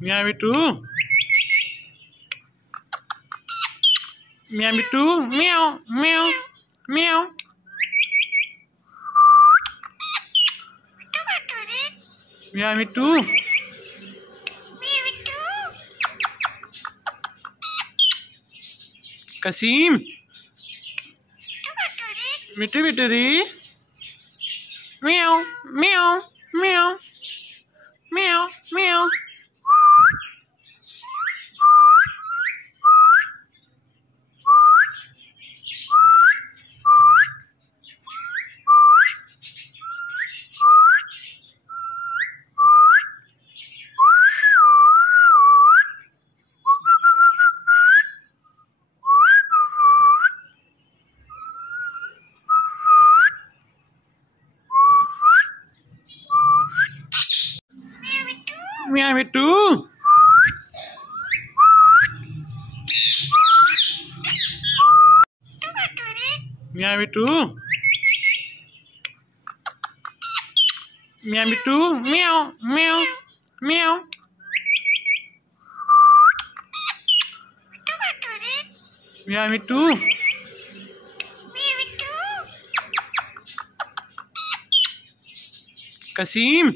Meow Mittu. Meow Mittu. Meow meow meow. Meow Mittu. Kasim. Mittu Mittu di. Meow meow meow meow meow. Meow Mittu. Meow Mittu. Meow Mittu. Meow meow meow. Meow Mittu. Kasim.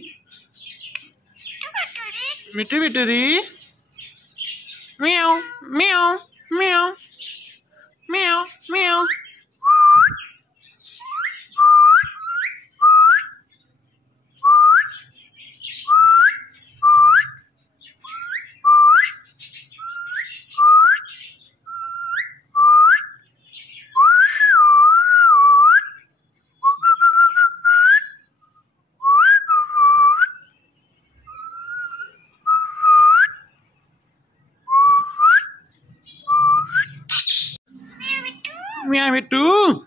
Mittu Mittu di. Meow meow meow meow meow. Meow Mittu.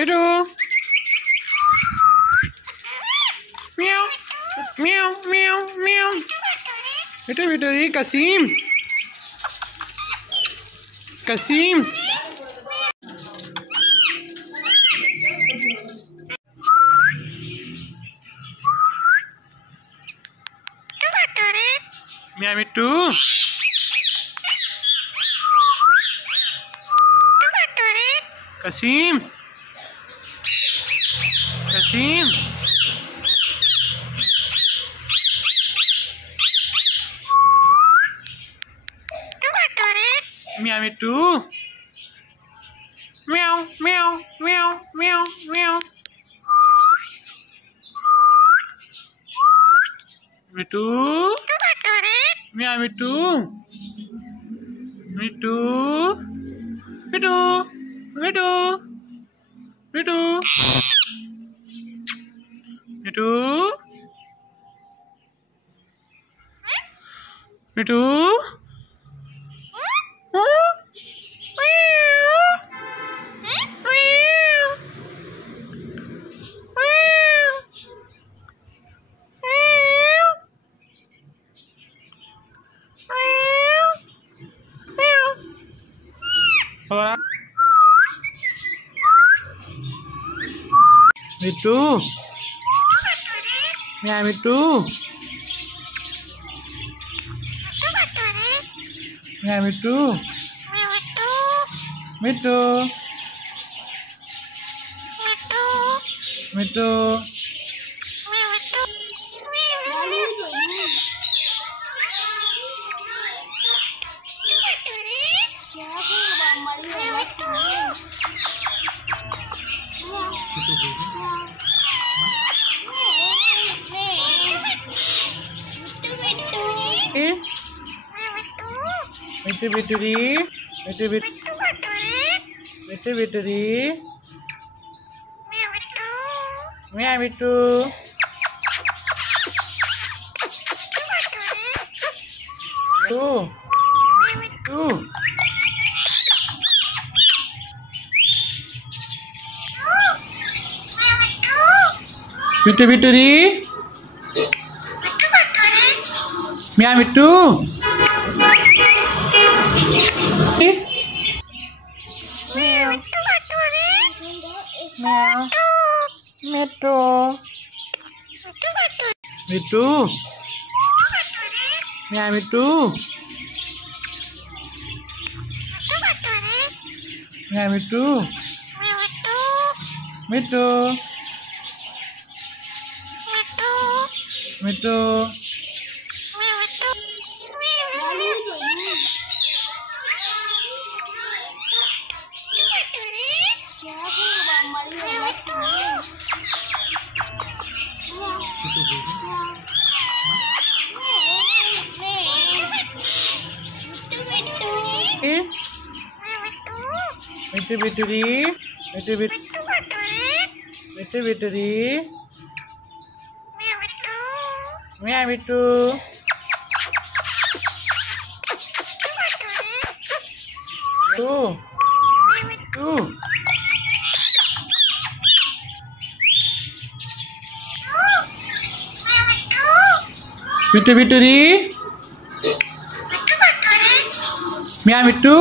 Mittu. Meow meow meow meow. Mittu Mittu di. Kasim. Kasim. Meow Mittu. Kasim. Kasim. Meow Mittu. Meow meow meow meow meow. Mittu. Meow Mittu. Mittu. Mittu. Mittu. Mittu. Mittu. Mittu. Hola. Mittu. Mia Mittu. Mia Mittu. Mittu. Mittu. Mittu Mitturi. Mittu Mitturi. Mia Mittu. Mittu. Mittu Mitturi. Mia Mittu. Meow. Mittu. Mittu. Mia Mittu. Mia Mittu. Mittu. Mittu. Mittu Mitturi. Mittu Mitturi. Mia Mittu. Mittu Mitturi. Mia Mittu.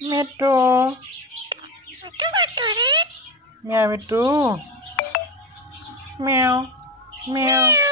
Mittu. Mia Mittu. Meow. Meow.